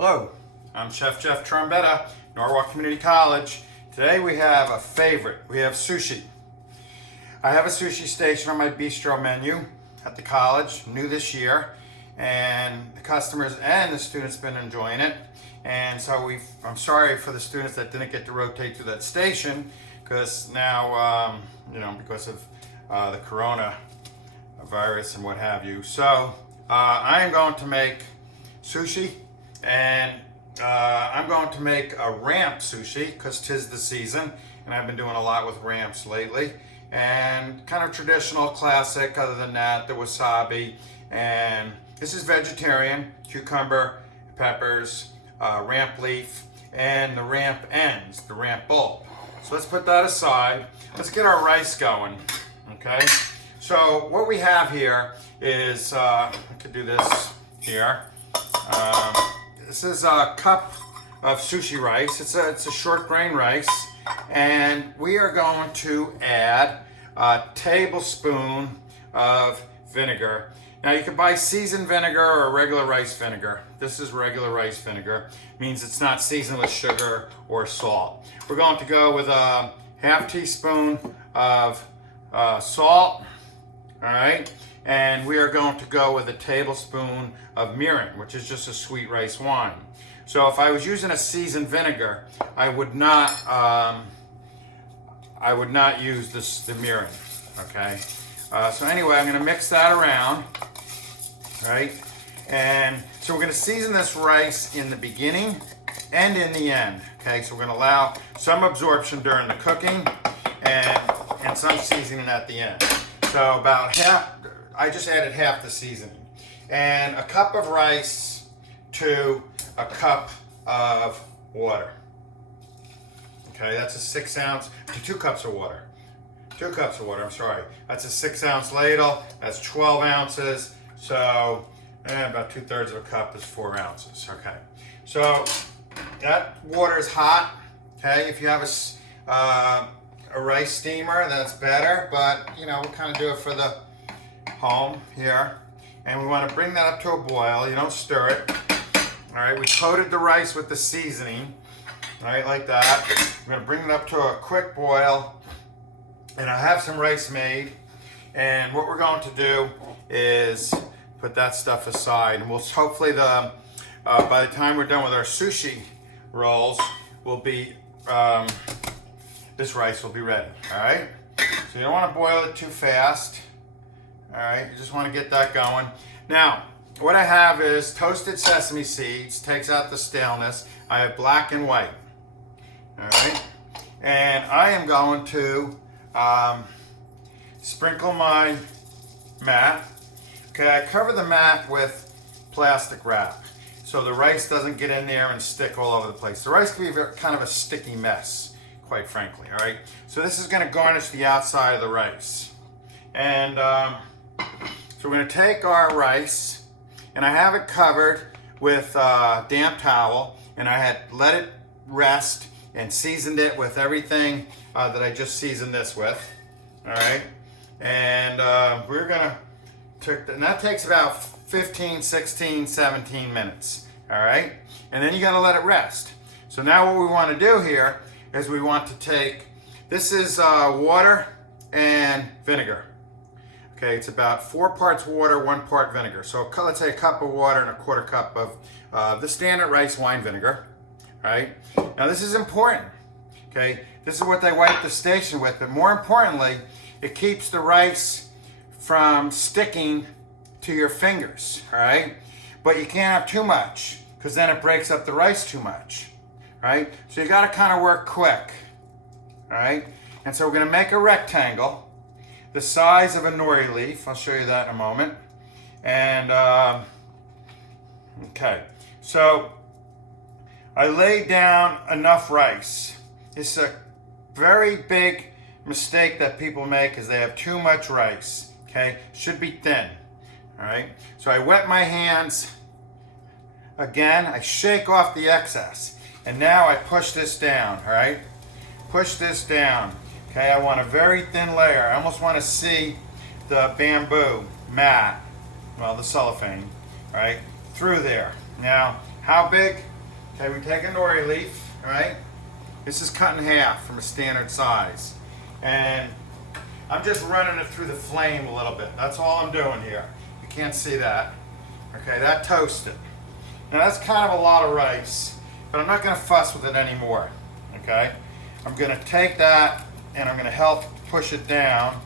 Hello, I'm Chef Jeff Trombetta, Norwalk Community College. Today we have a favorite. We have sushi. I have a sushi station on my bistro menu at the college, new this year, and the customers and the students have been enjoying it. And so I'm sorry for the students that didn't get to rotate to that station because now, because of the corona virus and what have you. So I am going to make sushi, and I'm going to make a ramp sushi because 'tis the season, and I've been doing a lot with ramps lately. And kind of traditional, classic. Other than that, the wasabi, and this is vegetarian, cucumber, peppers, ramp leaf, and the ramp ends, the ramp bulb. So let's put that aside. Let's get our rice going. Okay. So what we have here is I could do this here. This is a cup of sushi rice. It's a short grain rice, and we are going to add a tablespoon of vinegar. Now you can buy seasoned vinegar or regular rice vinegar. This is regular rice vinegar. Means it's not seasoned with sugar or salt. We're going to go with a half teaspoon of salt. All right. And we are going to go with a tablespoon of mirin, which is just a sweet rice wine. So if I was using a seasoned vinegar, I would not use the mirin. Okay. So anyway, I'm going to mix that around. All right. And so we're going to season this rice in the beginning and in the end. Okay. So we're going to allow some absorption during the cooking and some seasoning at the end. So about half. I just added half the seasoning. And a cup of rice to a cup of water. Okay, that's a 6 ounce, to 2 cups of water. 2 cups of water, I'm sorry. That's a 6 ounce ladle, that's 12 ounces. So about 2/3 of a cup is 4 ounces, okay. So that water is hot, okay. If you have a rice steamer, that's better, but we'll kind of do it for the home here, and we want to bring that up to a boil. You don't stir it. All right, we coated the rice with the seasoning, all right, like that. We're going to bring it up to a quick boil, and I have some rice made, and what we're going to do is put that stuff aside, and we'll hopefully by the time we're done with our sushi rolls, this rice will be ready. All right, so you don't want to boil it too fast. All right, you just want to get that going. Now, what I have is toasted sesame seeds, takes out the staleness. I have black and white. All right, and I am going to sprinkle my mat. Okay, I cover the mat with plastic wrap so the rice doesn't get in there and stick all over the place. The rice can be kind of a sticky mess, quite frankly. All right, so this is going to garnish the outside of the rice. And so we're going to take our rice, and I have it covered with a damp towel, and I had let it rest and seasoned it with everything that I just seasoned this with. All right, and we're going to, and that takes about 15, 16, 17 minutes. All right, and then you got to let it rest. So now what we want to do here is we want to take, this is water and vinegar. Okay, it's about 4 parts water, 1 part vinegar. So let's say a cup of water and a 1/4 cup of the standard rice wine vinegar. Right? Now this is important. Okay, this is what they wipe the station with, but more importantly, it keeps the rice from sticking to your fingers. All right, but you can't have too much because then it breaks up the rice too much. Right? So you got to kind of work quick. All right, and so we're going to make a rectangle the size of a nori leaf. I'll show you that in a moment. And okay, so I laid down enough rice. It's a very big mistake that people make is they have too much rice. Okay, should be thin. All right, so I wet my hands again. I shake off the excess, and now I push this down. All right, push this down. Okay, I want a very thin layer. I almost want to see the bamboo mat, well, the cellophane, right, through there. Now, how big? Okay, we take a nori leaf, all right? This is cut in half from a standard size. And I'm just running it through the flame a little bit. That's all I'm doing here. You can't see that. Okay, that toasted. Now that's kind of a lot of rice, but I'm not gonna fuss with it anymore, okay? I'm gonna take that and I'm gonna help push it down,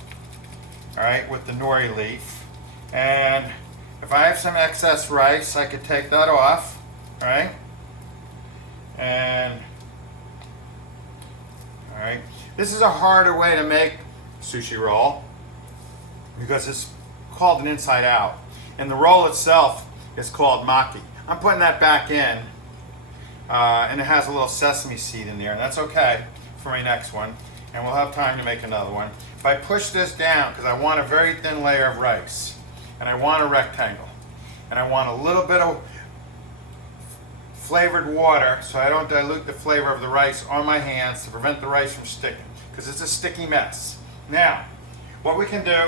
all right, with the nori leaf. And if I have some excess rice, I could take that off, all right? And, all right, this is a harder way to make sushi roll because it's called an inside out. And the roll itself is called maki. I'm putting that back in, and it has a little sesame seed in there, and that's okay for my next one. And we'll have time to make another one. If I push this down, because I want a very thin layer of rice, and I want a rectangle, and I want a little bit of flavored water so I don't dilute the flavor of the rice on my hands to prevent the rice from sticking, because it's a sticky mess. Now, what we can do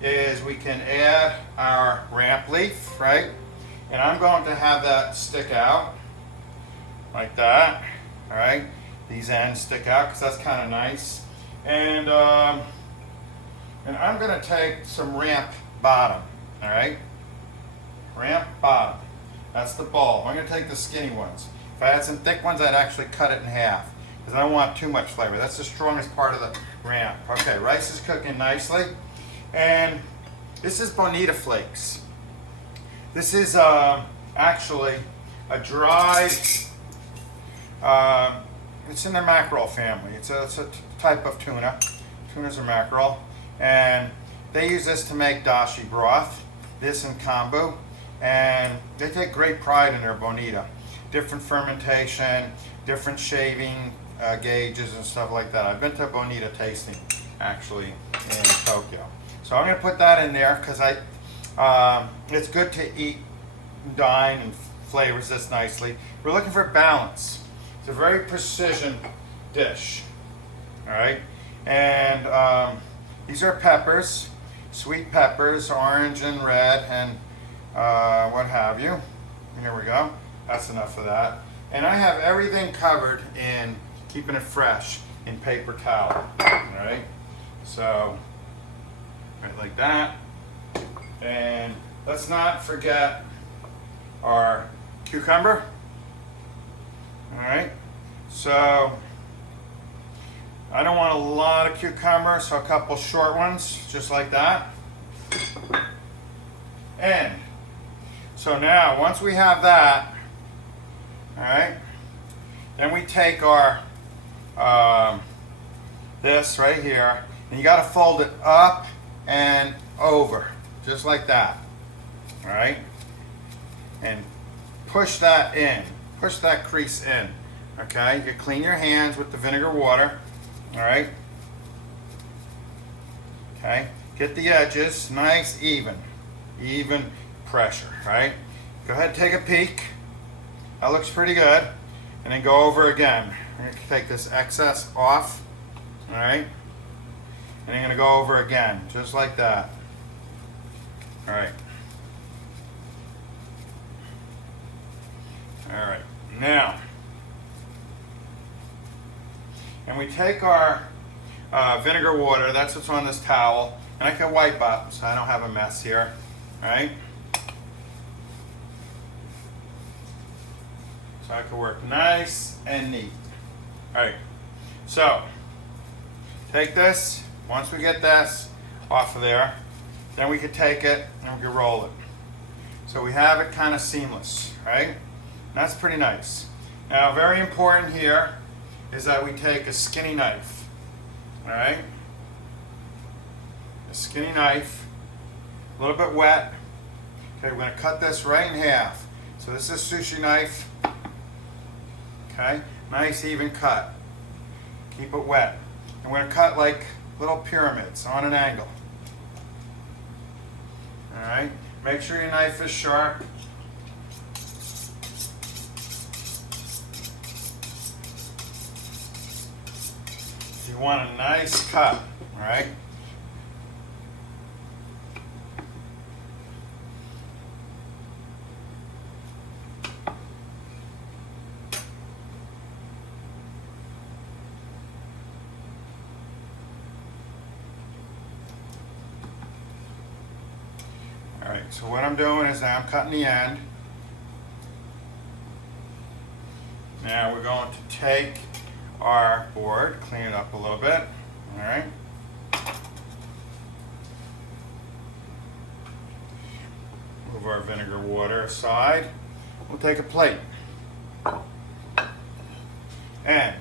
is we can add our ramp leaf, right? And I'm going to have that stick out like that, all right? These ends stick out because that's kind of nice. And I'm going to take some ramp bottom, all right? Ramp bottom. That's the bulb. I'm going to take the skinny ones. If I had some thick ones, I'd actually cut it in half because I don't want too much flavor. That's the strongest part of the ramp. Okay, rice is cooking nicely. And this is bonita flakes. This is actually a dried, it's in the mackerel family. It's a type of tuna. Tuna's a mackerel. And they use this to make dashi broth, this and kombu. And they take great pride in their bonita. Different fermentation, different shaving gauges and stuff like that. I've been to bonita tasting actually in Tokyo. So I'm going to put that in there because it's good to eat, dine, and flavors this nicely. We're looking for balance. It's a very precision dish. All right, and these are peppers, sweet peppers, orange and red, and what have you. Here we go. That's enough of that. And I have everything covered in keeping it fresh in paper towel. All right, so right like that. And let's not forget our cucumber. All right, so I don't want a lot of cucumber, so a couple short ones, just like that. And so now, once we have that, all right, then we take our this right here, and you got to fold it up and over, just like that. All right, and push that in, push that crease in. Okay, you can clean your hands with the vinegar water. All right. Okay, get the edges nice, even pressure. Right. Go ahead, take a peek. That looks pretty good. And then go over again. I'm going to take this excess off. All right. And I'm going to go over again, just like that. All right. All right. Now, and we take our vinegar water. That's what's on this towel. And I can wipe up so I don't have a mess here. All right. So I can work nice and neat. All right. So take this. Once we get this off of there, then we could take it and we could roll it. So we have it kind of seamless, right? And that's pretty nice. Now, very important here is that we take a skinny knife. All right? A skinny knife, a little bit wet. Okay, we're going to cut this right in half. So this is a sushi knife. Okay, nice even cut. Keep it wet. And we're going to cut like little pyramids on an angle. All right, make sure your knife is sharp. You want a nice cut, all right? Alright, so what I'm doing is now I'm cutting the end. Now we're going to take our board, clean it up a little bit. Alright. Move our vinegar water aside. We'll take a plate. And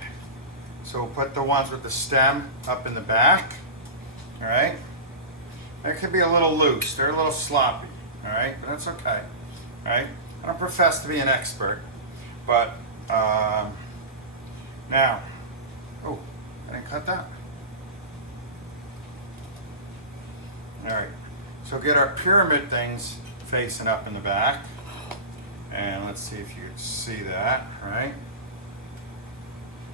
so we'll put the ones with the stem up in the back. Alright. They could be a little loose. They're a little sloppy. Alright, but that's okay. Alright. I don't profess to be an expert, but now, oh, I didn't cut that. Alright, so get our pyramid things facing up in the back. And let's see if you can see that, right?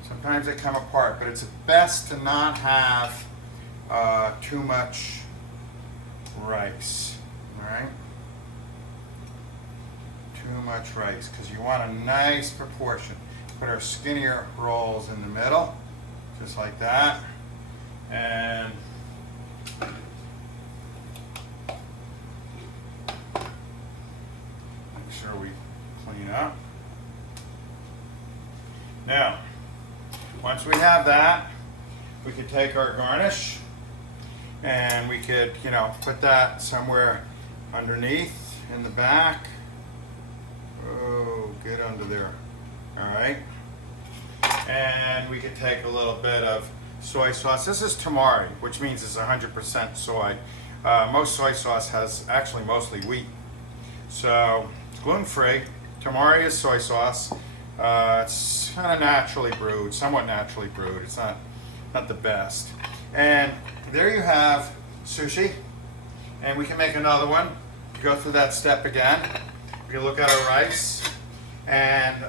Sometimes they come apart, but it's best to not have too much rice, alright? Too much rice, because you want a nice proportion. Put our skinnier rolls in the middle, just like that. And make sure we clean up. Now, once we have that, we could take our garnish and we could, put that somewhere underneath in the back. Oh, get under there. All right. And we could take a little bit of soy sauce. This is tamari, which means it's 100% soy. Most soy sauce has actually mostly wheat. So it's gluten-free. Tamari is soy sauce. It's kind of naturally brewed, somewhat naturally brewed. It's not the best. And there you have sushi. And we can make another one. Go through that step again. We can look at our rice. And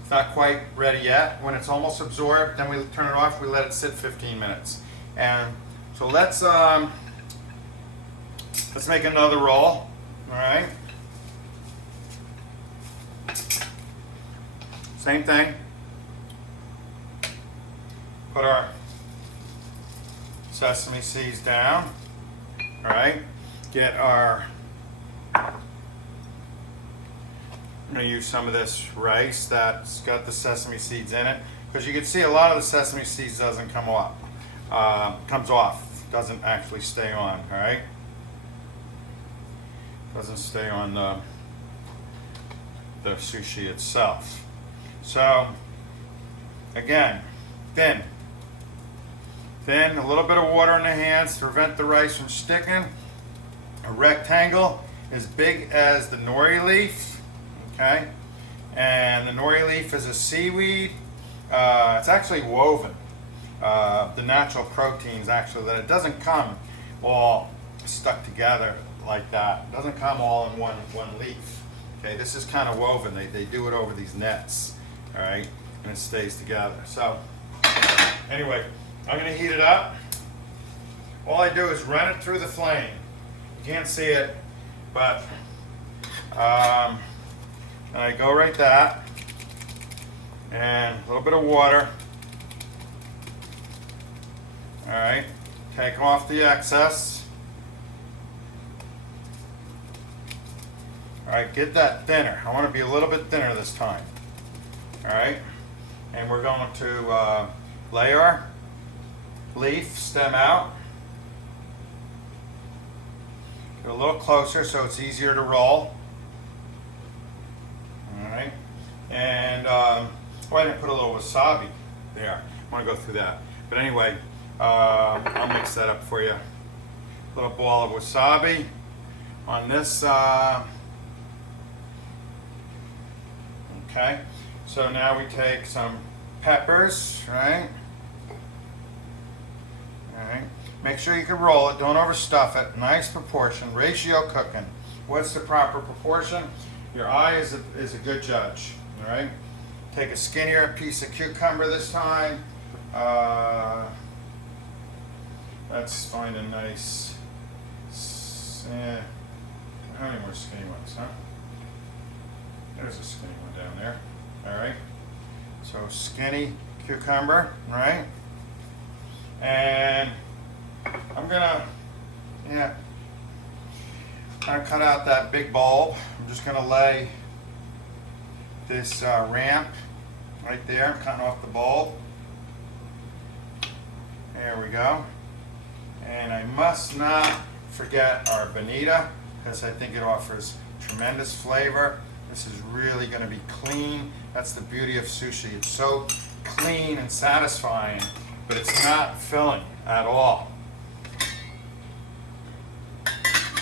it's not quite ready yet. When it's almost absorbed, then we turn it off. We let it sit 15 minutes. And so let's make another roll. All right. Same thing. Put our sesame seeds down. All right. Get our. I'm going to use some of this rice that's got the sesame seeds in it, because you can see a lot of the sesame seeds doesn't come off. Comes off. Doesn't actually stay on. All right. Doesn't stay on the sushi itself. So again, thin, a little bit of water in the hands to prevent the rice from sticking. A rectangle as big as the nori leaf, okay? And the nori leaf is a seaweed. It's actually woven. The natural proteins actually, that it doesn't come all stuck together like that. It doesn't come all in one leaf. Okay, this is kind of woven. They do it over these nets. All right, and it stays together. So anyway, I'm going to heat it up. All I do is run it through the flame. You can't see it, but and I go right that, and a little bit of water. All right, take off the excess. All right, get that thinner. I want to be a little bit thinner this time. All right, and we're going to lay our leaf stem out. Get a little closer so it's easier to roll. All right, and I didn't put a little wasabi there. I want to go through that, but anyway, I'll mix that up for you. A little ball of wasabi on this. Okay. So now we take some peppers, right? All right. Make sure you can roll it. Don't overstuff it. Nice proportion. Ratio cooking. What's the proper proportion? Your eye is a good judge. All right. Take a skinnier piece of cucumber this time. Let's find a nice. How many more skinny ones, huh? There's a skinny one down there. All right. So skinny cucumber, right? And I'm gonna, I cut out that big bulb. I'm just going to lay this ramp right there. I'm cutting off the bulb. There we go. And I must not forget our bonita, because I think it offers tremendous flavor. This is really going to be clean. That's the beauty of sushi. It's so clean and satisfying, but it's not filling at all.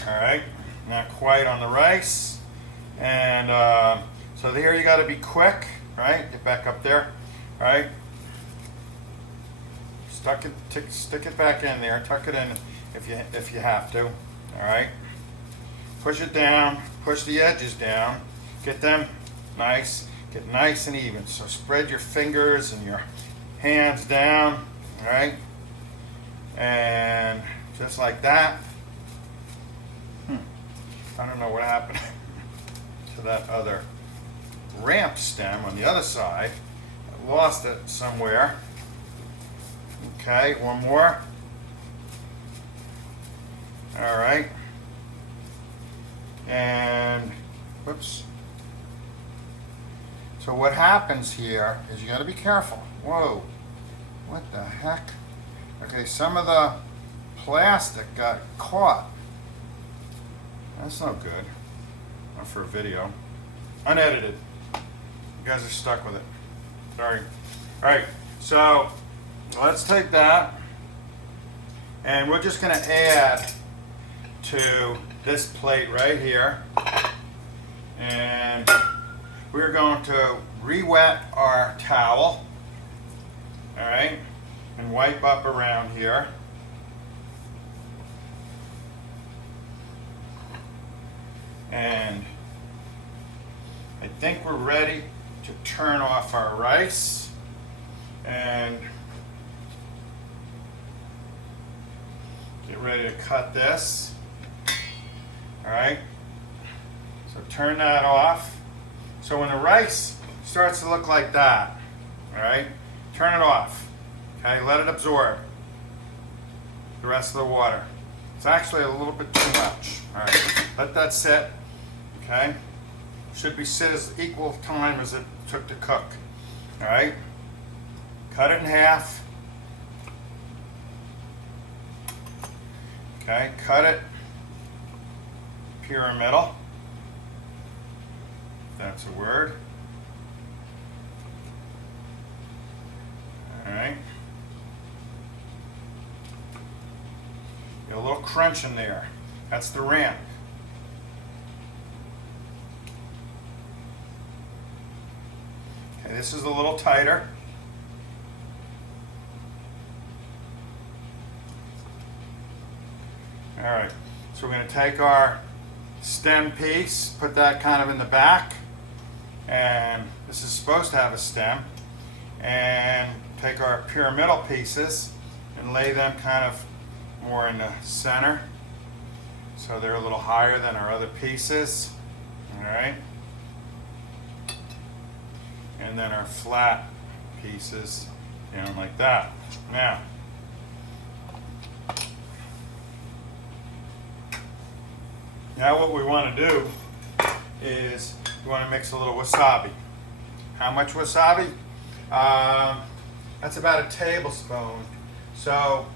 All right, not quite on the rice. And so here you got to be quick, right? Get back up there, all right? Stick it back in there. Tuck it in if you have to. All right. Push it down. Push the edges down. Get them nice. Get nice and even. So spread your fingers and your hands down. All right. And just like that. I don't know what happened to that other ramp stem on the other side. I lost it somewhere. Okay, one more. All right. And, whoops. So what happens here is you got to be careful. Whoa, what the heck? Okay, some of the plastic got caught. That's no good. Not for a video. Unedited. You guys are stuck with it. Sorry. All right, so let's take that, and we're just going to add to this plate right here, and we're going to re-wet our towel, all right, and wipe up around here. And I think we're ready to turn off our rice, and get ready to cut this. All right, so turn that off. So when the rice starts to look like that, all right, turn it off. Okay, let it absorb the rest of the water. It's actually a little bit too much. All right, let that sit. Okay, should be sit as equal time as it took to cook. All right, cut it in half. Okay, cut it pyramidal, if that's a word. All right. Get a little crunch in there. That's the ramp. Okay, this is a little tighter. All right, so we're going to take our stem piece, put that kind of in the back, and this is supposed to have a stem, and take our pyramidal pieces and lay them kind of more in the center, so they're a little higher than our other pieces. All right, and then our flat pieces down like that. Now what we want to do is we want to mix a little wasabi. How much wasabi? That's about a tablespoon. So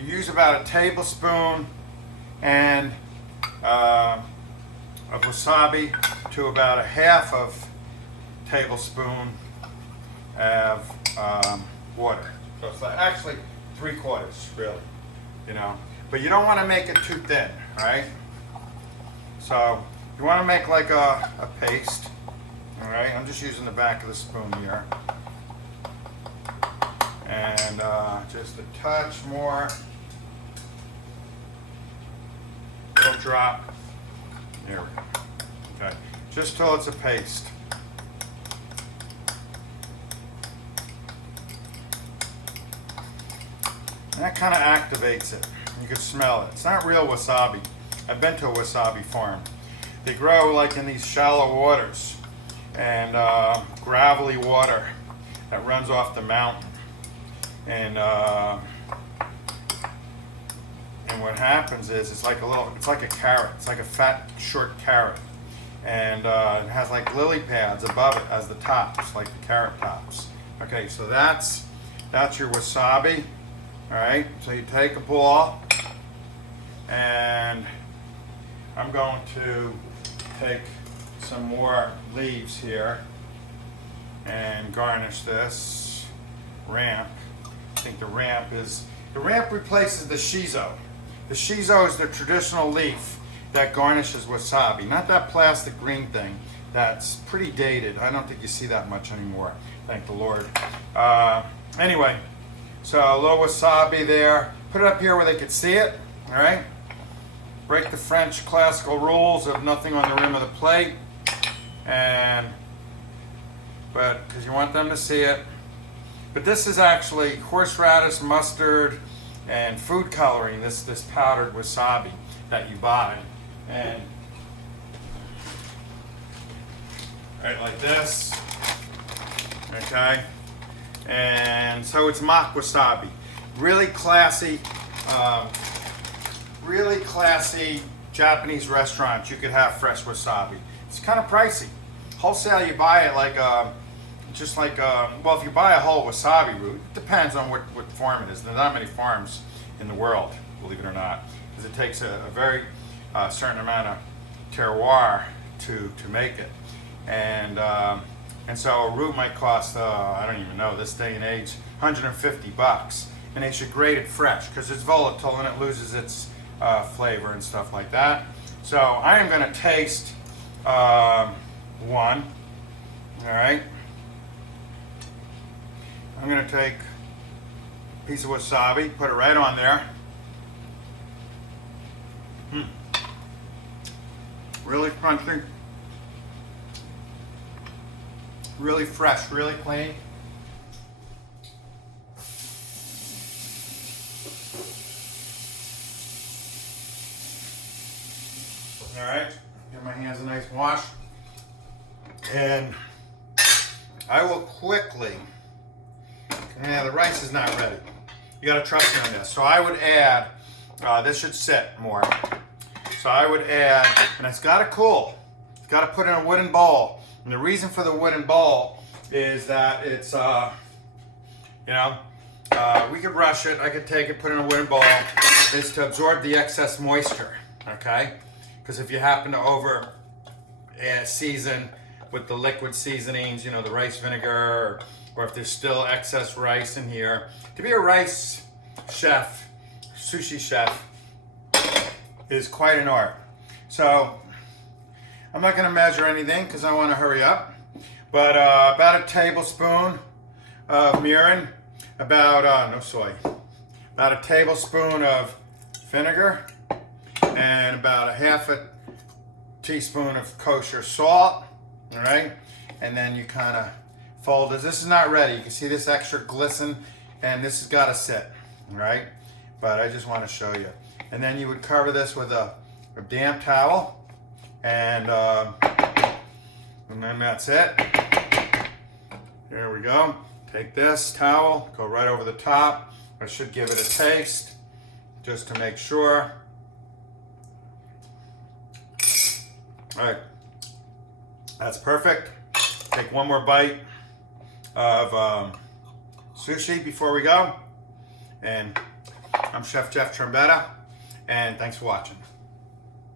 you use about a tablespoon and of wasabi to about a half of tablespoon of water. So it's like actually 3/4 really, you know. But you don't want to make it too thin, right? So you want to make like a paste. All right, I'm just using the back of the spoon here. And just a touch more. Little drop. There we go. Okay, just till it's a paste. And that kind of activates it. You can smell it. It's not real wasabi. I've been to a wasabi farm. They grow like in these shallow waters and gravelly water that runs off the mountain. And what happens is it's like a carrot. It's like a fat, short carrot. And it has like lily pads above it as the tops, like the carrot tops. Okay, so that's your wasabi. All right, so you take a ball, and I'm going to take some more leaves here and garnish this ramp. I think the ramp replaces the shiso. The shiso is the traditional leaf that garnishes wasabi, not that plastic green thing that's pretty dated. I don't think you see that much anymore, thank the Lord. Anyway, so a little wasabi there. Put it up here where they could see it, all right? Break the French classical rules of nothing on the rim of the plate, but because you want them to see it. But this is actually horseradish, mustard, and food coloring, this powdered wasabi that you buy. And right like this, okay? And so it's mock wasabi. Really classy Japanese restaurants you could have fresh wasabi. It's kind of pricey. Wholesale you buy it like well, if you buy a whole wasabi root, it depends on what farm it is. There's not many farms in the world, believe it or not, because it takes a very certain amount of terroir to make it. And so a root might cost, I don't even know, this day and age, $150. And they should grate it fresh because it's volatile and it loses its flavor and stuff like that. So I am going to taste one. All right. I'm going to take a piece of wasabi, put it right on there. Really crunchy, really fresh, really clean. All right, give my hands a nice wash. And I will quickly, the rice is not ready. You gotta trust me on this. So I would add, this should sit more. So I would add, and it's gotta cool. It's gotta put in a wooden bowl. And the reason for the wooden bowl is that it's, we could rush it. I could take it, put it in a wooden bowl. It's to absorb the excess moisture, okay? Because if you happen to over season with the liquid seasonings, the rice vinegar, or if there's still excess rice in here. To be a rice chef, sushi chef, is quite an art. So I'm not going to measure anything because I want to hurry up. But about a tablespoon of mirin, no soy, about a tablespoon of vinegar, and about a half a teaspoon of kosher salt. All right, and then you kind of fold this. This is not ready. You can see this extra glisten, and this has got to sit. All right, but I just want to show you. And then you would cover this with a damp towel, and then that's it. There we go. Take this towel, go right over the top. I should give it a taste, just to make sure. All right, that's perfect. Take one more bite of sushi before we go. And I'm Chef Jeff Trombetta, and thanks for watching.